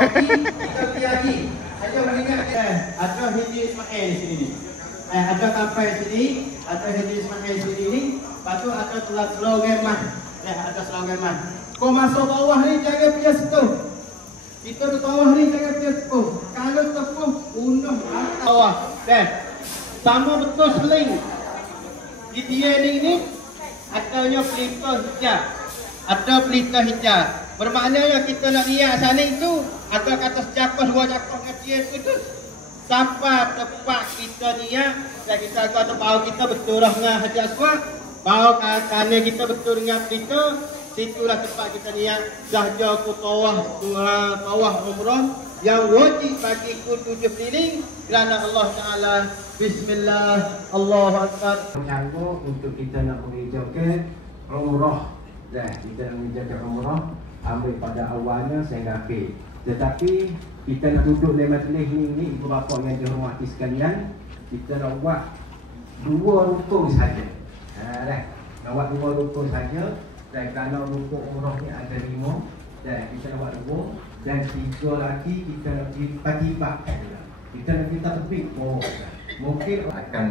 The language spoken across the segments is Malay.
kopi, kita pergi lagi. Saya mengingat ada Haji Ismail di sini. Ada kapal sini, ada Haji Ismail sini ni. Lepas tu ada Selau Gemah. Ada Selau Gemah. Kau masuk bawah ni jangan pergi situ. Kita di bawah ni jangan pergi tepuh. Kalau tepuh, unduh atas bawah. Sama betul seling. Di dia ni adanya pelita hijau. Ada pelita hijau. Bermaknanya kita nak lihat sana itu ada kata sejakah dua jakah kecil itu. Sampai tempat kita niat dan kita akan tahu kita betul lah dengan Haji Aswad. Bahawa kanan kita betul dengan pelita. Situlah tempat kita niat sahaja ku tawaf umrah yang wajib bagiku 7 keliling kerana Allah Ta'ala. Bismillah, Allahu Akbar. Cara untuk kita nak mengerjakan umrah. Kita nak mengerjakan umrah ambil pada awalnya sehingga akhir. Tetapi kita nak duduk dalam majlis ni ibu bapa yang dihormati sekalian, kita nak buat 2 rukun saja. Nak buat 2 rukun saja. Dan kalau rukun umrah ni ada 5, dan kita nak buat 2, dan 3 lagi kita nak dipati-pati. Kita nak kita tepik mungkin akan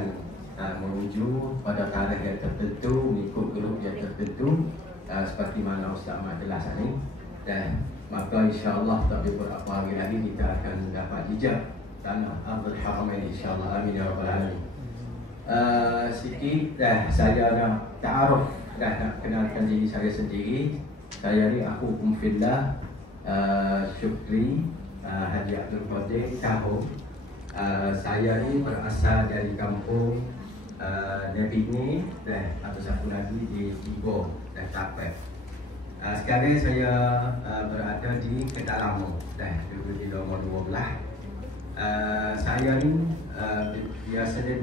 menuju pada tarikh yang tertentu, mengikut grup yang tertentu, seperti mana Ustaz Ahmad jelas ni. Dan maka insya-Allah tak beberapa hari lagi kita akan dapat hijab tanah Ardul Haramain insya-Allah. Amin ya rabbal alamin. Sikit saya nak ta'aruf nak kenalkan diri saya sendiri. Saya ni akhukum fillah, Syukri Haji Abdul Qadir Tahun. Saya ni berasal dari kampung Nebini atau satu lagi di Ibo dan Tapet. Sekarang saya berada di Kedalamu dulu di nomor 12. Saya ni biasanya